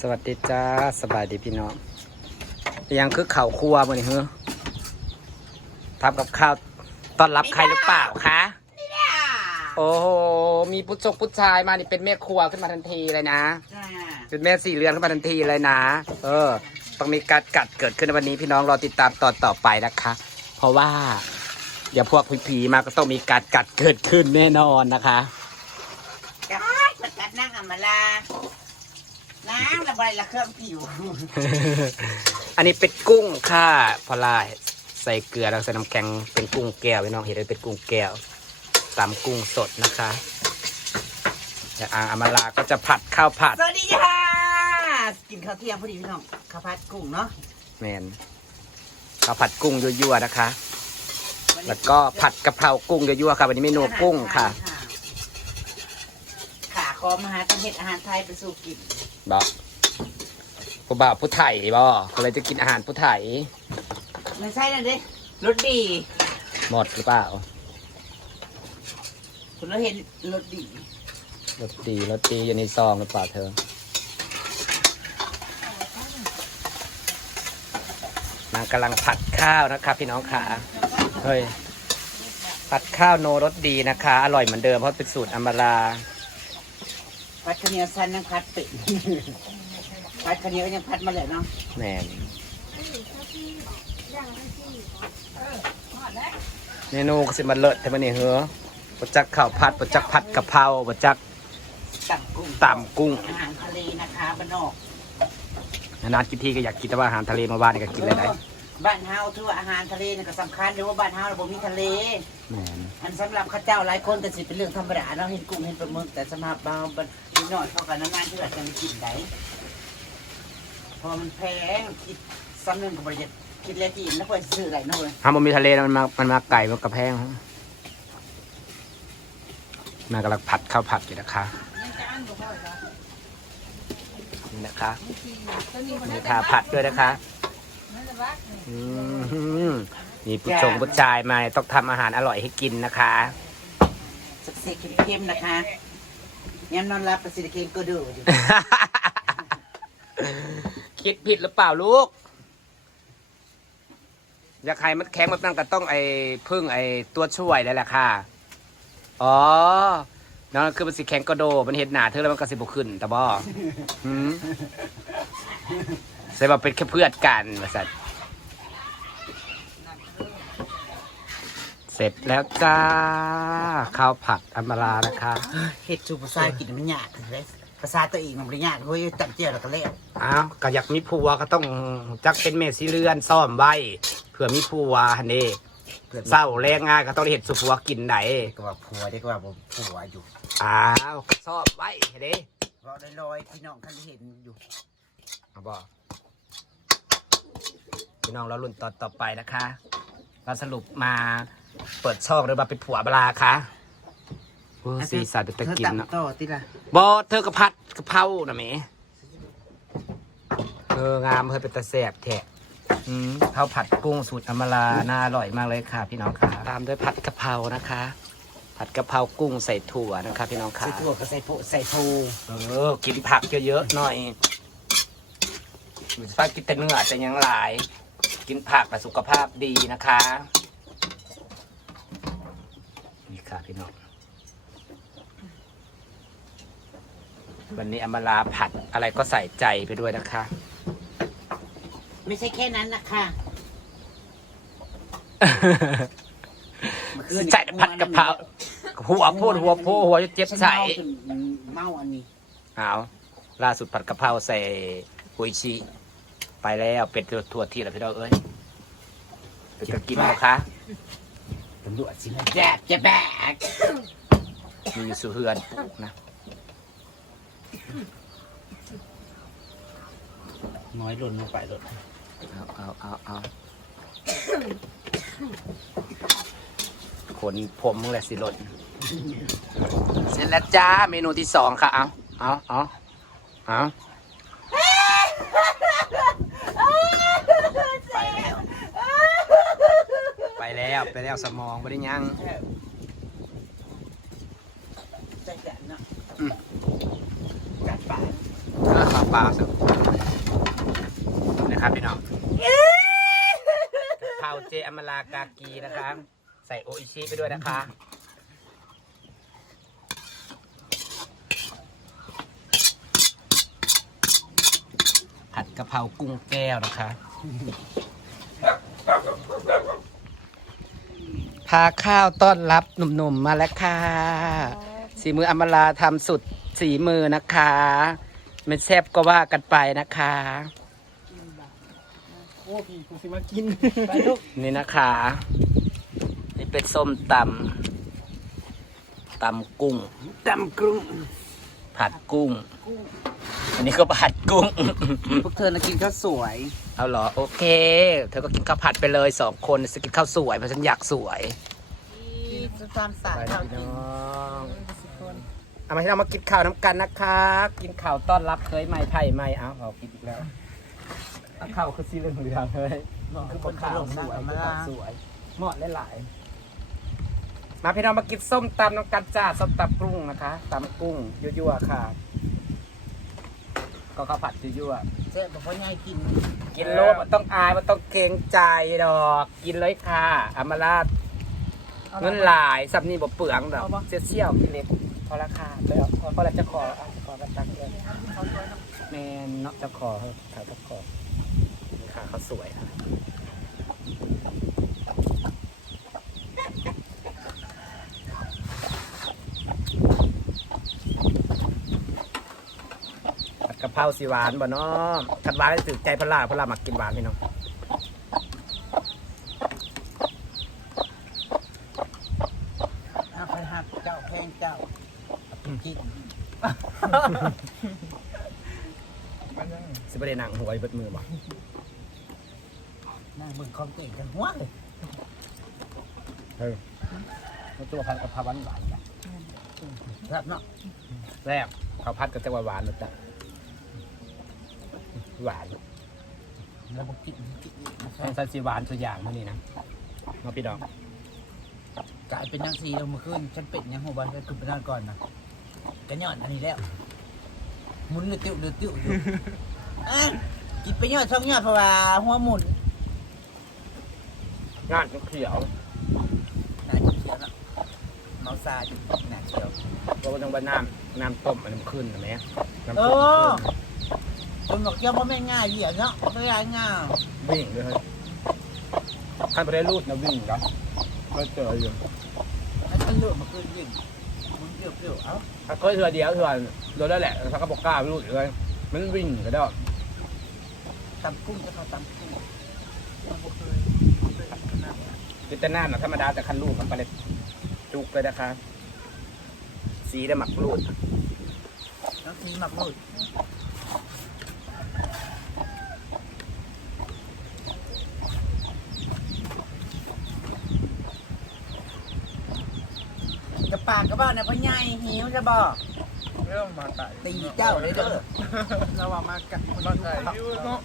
สวัสดีจ้าสบายดีพี่น้องยังคือข่าวครัวบ่นี่เฮ้อทำกับข้าวต้อนรับใครหรือเปล่าคะโอ้โหมีผู้ชกผู้ชายมานี่เป็นแม่ครัวขึ้นมาทันทีเลยนะจ้าเป็นแม่สี่เรือนขึ้นมาทันทีเลยนะ เออ ต้องมีการกัดเกิดขึ้นในวันนี้พี่น้องรอติดตามตอนต่อไปนะคะ เพราะว่า เดี๋ยวพวกผีๆมาก็ต้องมีการกัดเกิดขึ้นแน่นอนนะคะกัดมากัดนั่งอำมาลา น้ำระบายละเครื่องผิวอันนี้เป็นกุ้งค่ะพอลายใส่เกลือแล้วใส่น้ำแข็งเป็นกุ้งแก้วพี่น้องเห็นเลยเป็นกุ้งแก้วตำกุ้งสดนะคะเดี๋ยวอาอามาลาก็จะผัดข้าวผัดสวัสดีค่ะกินข้าวเที่ยงพอดีพี่น้องข้าวผัดกุ้งเนาะแมนข้าวผัดกุ้งยั่วๆนะคะ แล้วก็ผัดกะเพรากุ้งยั่วๆค่ะวันนี้เมนูกุ้งค่ะขาคอมาหาต้องเห็ดอาหารไทยไปสู่กิน บอกผู้บ่าวผู้ไถ่บอก็เลยจะกินอาหารผู้ไถ่ไม่ใช่นะเด้รสดี หมดหรือเปล่าคุณเราเห็นรสดีรสดีรสดีอยู่ในซองหรือเปล่าเธอนางกำลังผัดข้าวนะคะพี่น้องขาเฮ้ยผัดข้าวโนรสดีนะคะ อร่อยเหมือนเดิมเพราะเป็นสูตรอมรา ผัดข้าวเหนียวสั้นยังผัดเป็ดผัดข้าวเหนียวยังผัดมาเลยเนาะแหมนเมนูก็สิมาเลิศแต่มันนี่เหรอปจักข้าวผัดปจักผัดกะเพราปจักตับกุ้งตำกุ้งอาหารทะเลนะคะบ้านนอกนานๆกินทีก็อยากกินแต่ว่าอาหารทะเลมาบ้านนี่ก็กินอะไรได้ บ้านเฮาถือว่าอาหารทะเลนี่ก็สำคัญด้วยว่าบ้านเฮาเราบ่มีทะเล แหมนอันสำหรับข้าเจ้าหลายคนก็สิเป็นเรื่องธรรมดาเนาะเห็นกุ้งเห็นปลาหมึกแต่สำหรับเราบัดนิดหน่อยเขากันนานๆที่เราจะไปกินได้เพอมันแพงคิดซ้ำหนึ่งกับบริษัทคิดแล้วที่อิ่มนะเพื่อนซื้ออะไรเนาะเว้ยถ้ามันมีทะเลแล้วมันมามันมาไก่มันกระแพงนางกำลังผัดข้าวผัดอยู่นะคะนี่นะคะมีทาผัดด้วยนะคะ อืมมีผู้ชงผู้ชายมาต้องทำอาหารอร่อยให้กินนะคะ สักเสกเข้มๆนะคะย้ำนอนรับประสิทธิเกมก็ดูอยู่ คิดผิดหรือเปล่าลูก อยากให้มันแข็งมันตั้งก็ต้องไอ้พึ่งไอ้ตัวช่วยแล้วแหละค่ะ อ๋อนั่นคือมันสิแข็งกระโดดมันเห็นหนาเธอแล้วมันก็สิบขึ้นแต่บ่หืมใส่ว่าเป็นแค่เพื่อนกันมาสัต เสร็จแล้วจ้า ข้าวผัดอมรานะคะเฮ็ดชูภาษากินมันยากเลยภาษาตัวเองมันไม่ยากเฮ้ยจับเจียวแล้วก็เล่วอ้าวก็อยากมีผัวก็ต้องจักเป็นเมสีเรือนซ่อมไว้เผื่อมีผัวฮันเด้เศร้าแรงงานก็ต้องได้เห็ดสุผัวกินไหนก็ว่าผัวเด็กว่าผมผัวอยู่อ้าวซ่อมไว้เด้เราได้ลอยๆพี่น้องคันที่เห็นอยู่เอาบอกพี่น้องเรารุ่นต่อต่อไปนะคะเราสรุปมา เปิดช่องหรือมาเป็นผัวบลาคะโอ้สีสันเป็นตะกินเธอเนาะต่ำต่อติล่ะบอเธอกระพัดกระเพรานะเมเธองามเธอเป็นตะแสบแทะอืมข้าวผัดกุ้งสูตรอมราน่าอร่อยมากเลยค่ะ พี่น้องค่ะ ตามด้วยผัดกะเพรานะคะ ผัดกะเพรากุ้งใส่ถั่วนะคะ พี่น้องค่ะ ใส่ถั่วก็ใส่โพใส่ทูเออ กินผักเยอะๆหน่อยฟ้ากินแต่เนื้อแต่ยังหลาย กินผักแต่สุขภาพดีนะคะนี่ ค่ะพี่น้อง วันนี้อมราผัดอะไรก็ใส่ใจไปด้วยนะคะ ไม่ใช่แค่นั้นนะคะเมื่อคืนใส่ผัดกะเพราหัวพูดหัวโพหัวจะเจ็บใส่ฉันเมาจนเมาอันนี้เอาล่าสุดผัดกะเพราใส่อุยชิไปแล้วเป็ดถั่วที่แล้วพี่น้องเอ้ยเป็ดจะกินแล้วคะตำรวจสิมาแจบจะแบกมีอยู่สุเฮือนปลูกนะน้อยหล่นลงไปหล่นเอาเอาเอาเอาขนผมมึงแหละสิหล่นเสร็จแล้วจ้าเมนูที่สองค่ะ เอาเอาเอาเอา แล้วไปแล้วสมองไม่ได้ยังใจแดนเนาะอืมกัดปากครับเปล่าสักนะครับพี่น้องข้าวเจอมรากากีนะคะใส่โออิชิไปด้วยนะคะผัดกะเพรากุ้งแก้วนะคะ พาข้าวต้อนรับหนุ่มๆมาแล้วค่ะสีมืออมราทำสุดสีมือนะคะไม่แซ่บก็ว่ากันไปนะคะโอ้พี่กูสิมากินไปลูกนี่นะคะนี่เป็นส้มตำตำกุ้งตำกรุงผัดกุ้ง อันนี้ก็ผัดกุ้ง พวกเธอน่ะกินข้าวสวย เอาเหรอ โอเค เธอก็กินข้าวผัดไปเลยสองคนจะกินข้าวสวยเพราะฉันอยากสวยจะตามสายข้าวกินเอามาให้เรามากินข้าวน้ำกันนะคะ กินข้าวต้อนรับเคยใหม่ไผ่ใหม่เอาเอากินอีกแล้วเอาข้าวคือสีเหลืองเหลืองๆเลยคือบอกข้าวสวยคือข้าวสวยเหมาะหลายๆมาพี่น้องมากินส้มตำน้ำกันจ้าส้มตำกุ้งนะคะตำกุ้งยั่วๆค่ะ ก็ข้าวผัดยั่วๆเจ๊บอกว่าง่ายกินกินโลดมันต้องอายมันต้องเกรงใจดอก กินเลยค่ะอามาราดเงินหลายสับนี่บ่เปลืองดอกเสียเชี่ยวกินเล็กพอราคาแล้วพอพอเราจะขออะจะขอมาตักเลยแมนเนาะจะขอเขาเขาจะขอนี่ค่ะเขาสวยอะ กะเพราสีหวานบ่เนาะขัดหวานให้ตื่นใจพระลาพระลามักกินหวานพี่น้องเอาไปหักเจ้าแพงเจ้ากินสิบประเด็นหนังหัวอยู่เบิดมือบ่นั่งมึงคอมเก่งกันหัวเลยเฮ้ยแล้วตัวผัดกะเพราหวานหวานๆจ้ะครับเนาะแซ่บข้าวผัดก็จะหวานหวานๆนะจ๊ะ หวานแล้วบอกกินกินอีกนะคต้รัอบงใส่สีหวานตัวอย่างมานี่นะมาพี่ดองกลายเป็นนางสีแล้วเมื่อคืนฉันเป็ดยังหัวบ้านฉันขึ้นไปนอนก่อนนะกระยอดอันนี้แล้วหมุนเดือดติ้วเดือดติ้วอยู่เอ้ยกินไปยอดช่องยอดเพราะว่าหัวหมุนงานเขียวหนาจะเขียวเนาะเมาซาอยู่หนาเขียวเพราะว่าต้องว่าน้ำน้ำต้มอันน้ำขึ้นนะแม่น้ำเอต้มอ คนบอกเจ้าพ่อแม่ง่ายเหยียดเนาะไม่ง่ายง่ายวิ่งเลยเฮ้ยท่านไปได้รูดนะวิ่งครับก็เจออยู่แล้วฉันเลือกมาคืนวิ่งหมุนเปรี้ยวๆเอ้าถ้าเคยเถื่อเดียวเถื่อเราได้แหละถ้าก็บอกกล้าไม่รูดเลย มันวิ่งก็ได้ตำกุ้งจะเข้าตำกุ้งพิจารณาหนะธรรมดาแต่คันรูดมันไปเลยจุกเลยนะคะสีได้หมักรูดน้ำซีหมักรูด ปากก็บอกนะพ่อใหญ่หิวจะบอกเรื่องมาไก่ตีเจ้าเลยเด้อเราว่ามาไก่มาไก่อยู่เนาะ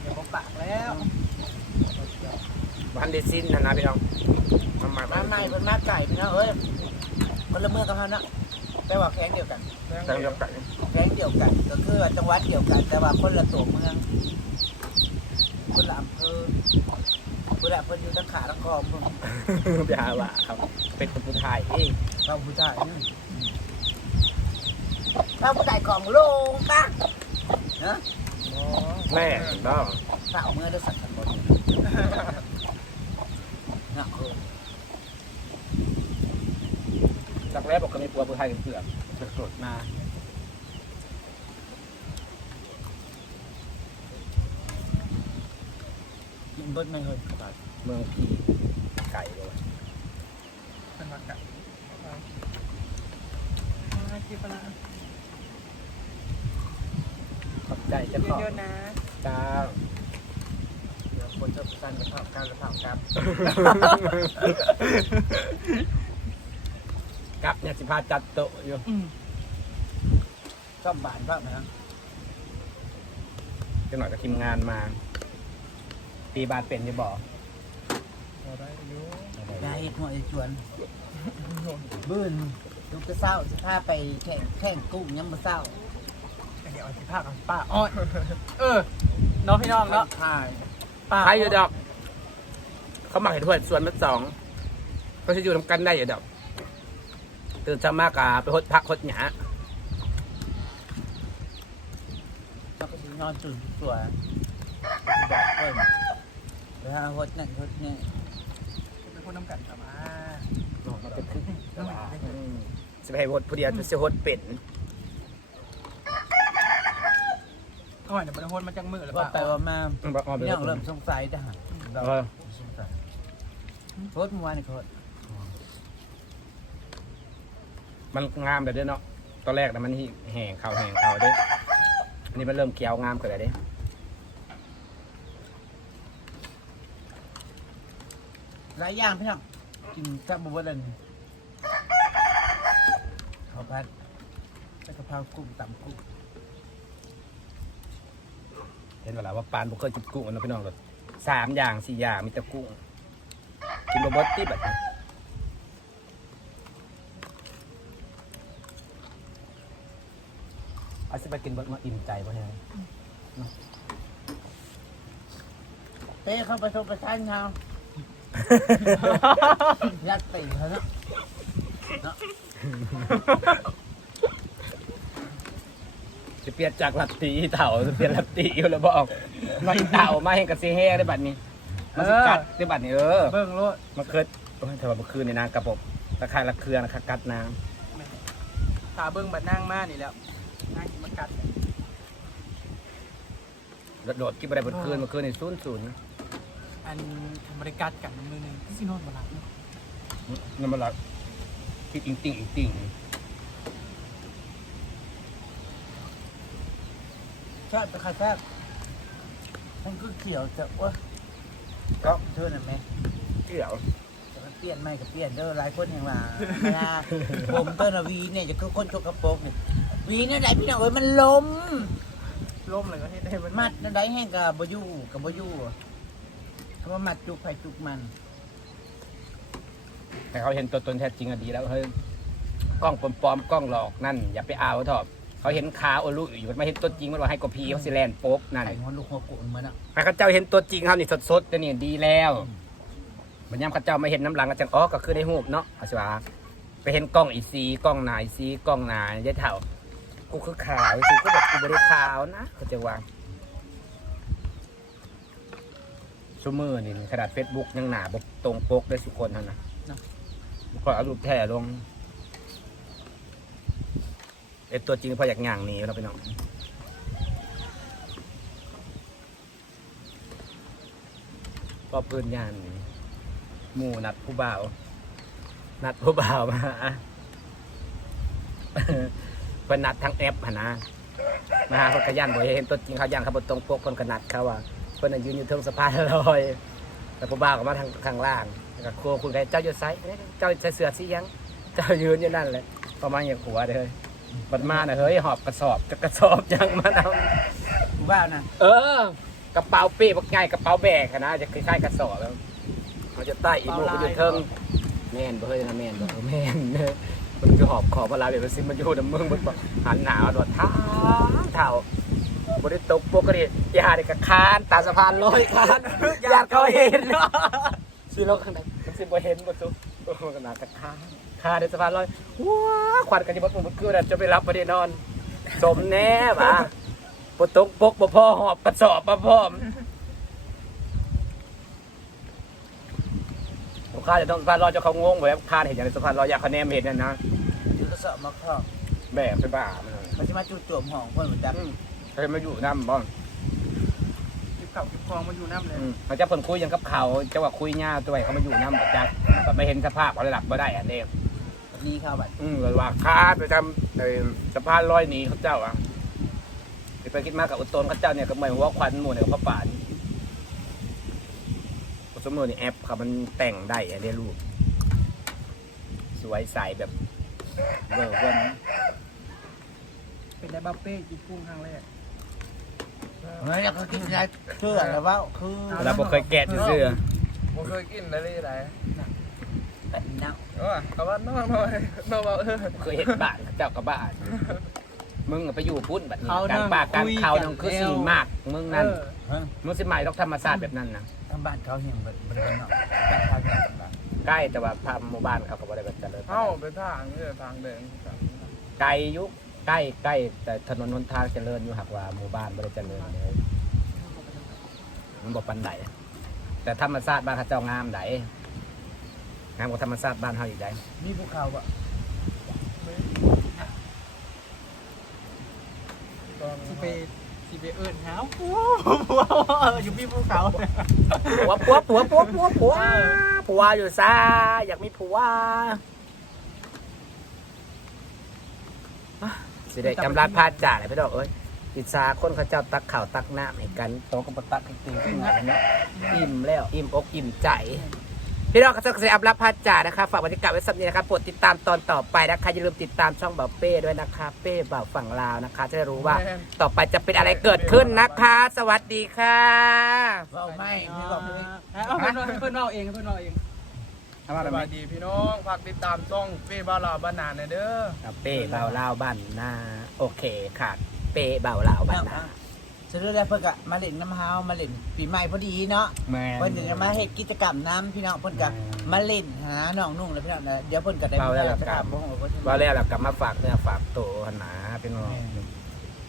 เดี๋ยวผมปากแล้ววันเดซินนะนะพี่น้องมามามาใหม่เป็นมาไก่พี่น้องเอ้ยคนละเมืองกับเขานะแต่ว่าแข้งเดียวกันตั้งยกกันแข้งเดียวกัน ก็คือว่าจังหวัดเดียวกัน แต่ว่าคนละตัวเมืองคนละอำเภ อคนละอำเภออยู่ทั้งขาทั้งคอมึงไปหาว่าครับ เป็นคนผู้ไทยเองเราผู้ชายนี่เราผู้ชายของโลงตั้งนะแม่บ้างสาวเมื่อได้สักกันบนนะเออจากแรกบอกก็มีปัวผู้ไทยเกือบเกือบสดมา กิน เบิ้ลไม่เคยเมืองที่ไก่เลยเป็นมาไก่มากินปลาขอบใจเจ้าของเยอะๆนะจ้าเดี๋ยวคนจะสั่นกระเพราการกระเพราครับกับเนี่ยสิพาจัดโต๊ะอยู่ชอบหวานบ้างไหมครับจังหน่อยกับทีมงานมา ตีบาทเป็นจะบอกพอได้อยู่ยายเห็ดหัวไอ้ชวนบื้นลูกจะเศร้าจะพาไปแข่งแข่งกุ้งยังมาเศร้าไอ้เดี๋ยวเอาสิภาคกับป้าอ้อยเออน้องพี่น้องเนาะใช่ป้าใครอยู่ดอก เขามาเห็นถ้วยส่วนมาสองเขาจะอยู่ทำกันได้อยู่ดอกตื่นเช้ามากกะไปหดพักหดหยาแล้วก็ถึงนอนตื่นตัวบอกเพิ่น เวลาฮดนั่นฮดนี่เป็นคนน้ำกันกับมามันเป็นคืออืมจะไปให้หดผู้เดียวจะหดเป็ดอ้อยเดี๋ยวมันโหดมาจังมือหรือว่าเปล่าไปว่ามาบอกเอาไปพี่น้องเริ่มสงสัยได้เราเออสงสัยโคตรเมื่อวานนี่โคตรมันงามแบบนี้เนาะตอนแรกนะมันแห่งเขาแห่งเขาเด้อันนี้มันเริ่มเกี่ยวงามเกิดอะไรเด้ หลายอย่างพี่น้องกินแซ่บบุบเลยข้าวผัดแล้วกะเพรากุ้งตำกุ้งเห็นเวลาว่าปานบุกเคยกินกุ้งนะพี่น้องแบบสามอย่างสี่อย่างมีแต่กุ้งกินบะบดที่แบบนี้เอาสิไปกินบดมาอิ่มใจป่ะเนี่ยเต้เข้าไปชมประชันเขา ยัดติ่งเขาเนาะเนาะจะเปลี่ยนจากลัตตีเต่าจะเปลี่ยนลัตตีอยู่แล้วบอกมาอีเต่ามาเห็นกับซีเฮ่ได้บัดนี้มันสกัดได้บัดนี้เออเบิ่งโลดมันเคยโอ้ยแต่ว่าเมื่อคืนนี่นะกระบบตะไคร้ละเครือนะคะกัดนางตาเบิ่งบัดนั่งมานี่แล้วนั่งกินมากัดโดดกินไปได้บนคืนเมื่อคืนนี่ศูนย์ศูนย์ อันบริการกันมือหนึงซิโนอนมาหลับเนาะนั่นมันละคิดอิงติ่งอิงติ่งชอบตะไคร้แซ่บมันก็เขียวจะว่าก็เท่านั้นไหมเกี่ยวจะเปลี่ยนไม่ก็เปลี่ยนเด้อหลายคนอย่างว่าเวลาผมเต้นวีเนี่ยจะคือคนจกกระโปรงเนี่ยวีเนี่ยไหนพี่น้องเอ้ยมันล้มล่มเลยก็ให้ได้มันมัดนั่นได้แห้งกับบอยู่กับบอยู่ คำว่ามัดจุกไผ่จุกมัน แต่เขาเห็นตัวตนแท้จริงอะดีแล้วเฮ้ยกล้องปลอมๆกล้องหลอกนั่น อย่าไปเอาเถอะเขาเห็นขาโอลุอยู่มาเห็นตัวจริงมันว่าให้กบพีเขาสิแลนโป๊กนั่นไข่หัวลูกหัวกุนเหมือนอะให้เขาเจ้าเห็นตัวจริงเขานี่สดๆจะนี่ดีแล้วบัญญัติเขาเจ้าไม่เห็นน้ำหลังก็จังอ๋อก็คือได้หูบเนาะเอาสิว่าไปเห็นกล้องอีซีกล้องหนายซีกล้องหนายยายเถ่ากูคือขาวกูก็บอกกูบริขาวนะเขาจะวาง ชั่วมือนี่ขนาดเฟซบุ๊กยังหนาบกตรงปกได้สุกคนเท่านั้นก็เอารูปแท้ลงเอ็ดตัวจริงพออยากง่างหนี้เราไปน้องก็พื้นยานนี่หมู่นัดผู้บ่าว นัดผู้บ่าวมาเพิ่นนัดทั้งแอปหนนะมาหาคนขยันบ่เห็นตัวจริงเขายันเขาบนตรงปกคนก็นัดเขาว่า เพิ่นนะยืนอยู่เทิงสะพานลอยแต่ผู้บ่าวก็มาทางข้างล่างแล้วก็ครัวคุณใครเจ้าอยู่ไซเจ้าใส่เสื้อสีหยังเจ้ายืนอยู่นั่นเลยประมาณอย่างหัวเลยบัดมาน่ะเฮ้ยหอบกระสอบจะกระสอบยังมาเอากูว่านะเออกระเป๋าเป้บักใหญ่กระเป๋าแบกอะนะจะคล้ายๆกระสอบแล้วมันจะใต้อีกลูกมันอยู่เทิงแม่นบ่เฮ้ยนะแม่นบ่เออแม่นเด้อมันคือหอบขอบเวลาเดี๋ยวมันซิมันอยู่น้ำมึงมันบอกหันหนาวดอดเท้าเท้า บริตกปกติยาเด็กกคานตาสะพานลอยคานอยากเขาเห็นสิโลกข้างในมันสิบ่เห็นบ่ซุโอ้ขนาดกระคานคานในสะพานลอยว้าควันกันจะบ่มันคือจะไปรับบ่ได้นอน สมแน่บ่าปตกปกบ่พอหอบกระสอบมาพร้อมลูกค้าจะต้องสะพานลอยเจะเขางงแบบค้าเห็นอย่างในสะพานลอยอยากคะแนนเห็นนั่นนะจุกระเสอบมาครอบแบบไปบ้ามันมันจะมาจุดจวมห้องเพื่อนเหมือนกัน เคยมาอยู่น้ำบ้างจิบเข่าจิบคลองมาอยู่น้ำเลยเขาจะเพิ่นคุยหยังกับเขาจะว่าคุยง่าตัวไอ้เขามาอยู่น้ำประจักษ์แต่ไม่เห็นสภาพเขาเลยหลับไม่ได้อันเดียวนี่เข้าไปอืมเลยว่าค้าไปทำเอ่อสะพานลอยหนีเขาเจ้าอะคิดไปคิดมากับอุตตนเขาเจ้าเนี่ยก็เหมือนหัวควันหมู่เนี่ยกับพระป่านสมมตินี่แอปครับมันแต่งได้อันนี้รูปสวยใสแบบเวอร์เวันเป็นได้บัฟเป้กินกุ้งครั้งแรก เฮ้ยแล้วก็กินได้เชื่อแล้วว่าคือเราบ่เคยแกะเสื้อผมเคยกินได้เลยไรแต่เน่าๆเออแต่ว่าน้องน้อยน้องบอกเออเคยเห็นบ้านเจ้ากับบ้านมึงไปอยู่พุ่นแบบนี้เขากลางป่ากลางนั่งคุยเขากันนั่นคือแล้วสีมากมึงนั่นเออเฮ้ยมึงสิใหม่ต้องธรรมศาสตร์แบบนั้นนะทางบ้านเขาเห็นบริเวณเนาะบ้านเขาเนี่ยใกล้แต่ว่าพาหมู่บ้านเขาก็บ่ได้แบบเจริญเอ้าไปทางนี่ทางเดินไกลอยุค ใกล้ใกล้แต่ถนนหนทางเจริญอยู่หักว่าหมู่บ้านบ่ได้เจริญเลยมันบ่ปันใดแต่ธรรมศาสตร์บ้านเขาเจ้างามใดงามกว่าธรรมศาสตร์บ้านเฮาอีกใดมีภูเขาอะที่ไปที่ไปเอิญเขาอยู่พี่ภูเขาผัวผัวผัวผัวผัวผัวผัวอยู่ซ่าอยากมีผัวอะ สิได้กำลังพาจ่าเลยพี่ดอกเอ้ยอิสาคนเขาเจ้าตักข่าวตักน้ำให้กันโตก็บ่ตักให้ตีขึ้นมาเนาะอิ่มแล้วอิ่มอกอิ่มใจพี่น้องก็จะเสียอับรับพาจ่านะคะฝากบรรยากาศไว้สักนิดนะคะโปรดติดตามตอนต่อไปนะคะอย่าลืมติดตามช่องเบาเป้ด้วยนะคะ เป้เบาฝั่งลาวนะคะ จะได้รู้ว่าต่อไปจะเป็นอะไรเกิดขึ้นนะคะ สวัสดีค่ะว่าไม่ไม่บอกไม่เอาเพื่อนเพื่อนเราเองเพื่อนเราเอง ทำอะไรสวัสดีพี่น้องฝากติดตามช่องเป้บ้านเราบ้านนาเด้อเป้เบาลาวบ้านหน้าโอเคค่ะเป้เบาลาวบ้านหน้าฉันรู้แล้วเพิ่นก็มาเล่นน้ำเฮามาเล่นปีใหม่พอดีเนาะแม่เพิ่นจะมาเฮ็ดกิจกรรมน้ำพี่น้องเพิ่นก็มาเล่นหาน้องนุ่งแล้วพี่น้องนะเดี๋ยวเพิ่นก็ได้มาจะถามบ่ฮู้ว่าว่าแล้วเรากลับมาฝากเนื้อฝากตัวหนนาเป็นว่า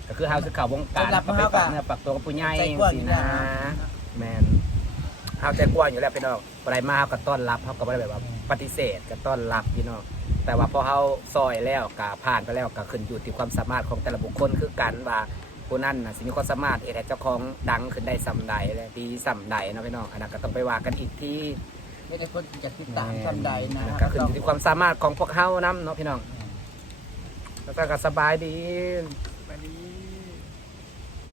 ก็คือเฮาคือข่าววงการก็ไปฝากเนื้อฝากตัวกับผู้ใหญ่ใจกว้างอสิยู่นะนะ แมน เฮาใจกว้างอยู่แล้วพี่น้องอะไรมาเฮาก็ต้อนรับเฮาก็บ่ได้แบบว่าปฏิเสธก็ต้อนรับพี่น้องแต่ว่าพอเฮาซอยแล้วก็ผ่านไปแล้วก็ขึ้นอยู่ที่ความสามารถของแต่ละบุคคลคือกันว่าผู้นั้นน่ะสิมีความสามารถเฮ็ดให้เจ้าของดังขึ้นได้สำใดและดีสำใดเนาะพี่น้องอันนั้นก็ต้องไปว่ากันอีกที่ไม่ได้คนจะติดตามทำใดนะก็ขึ้นอยู่ที่ความสามารถของพวกเฮานํเนาะพี่น้องแล้วก็สบายดีส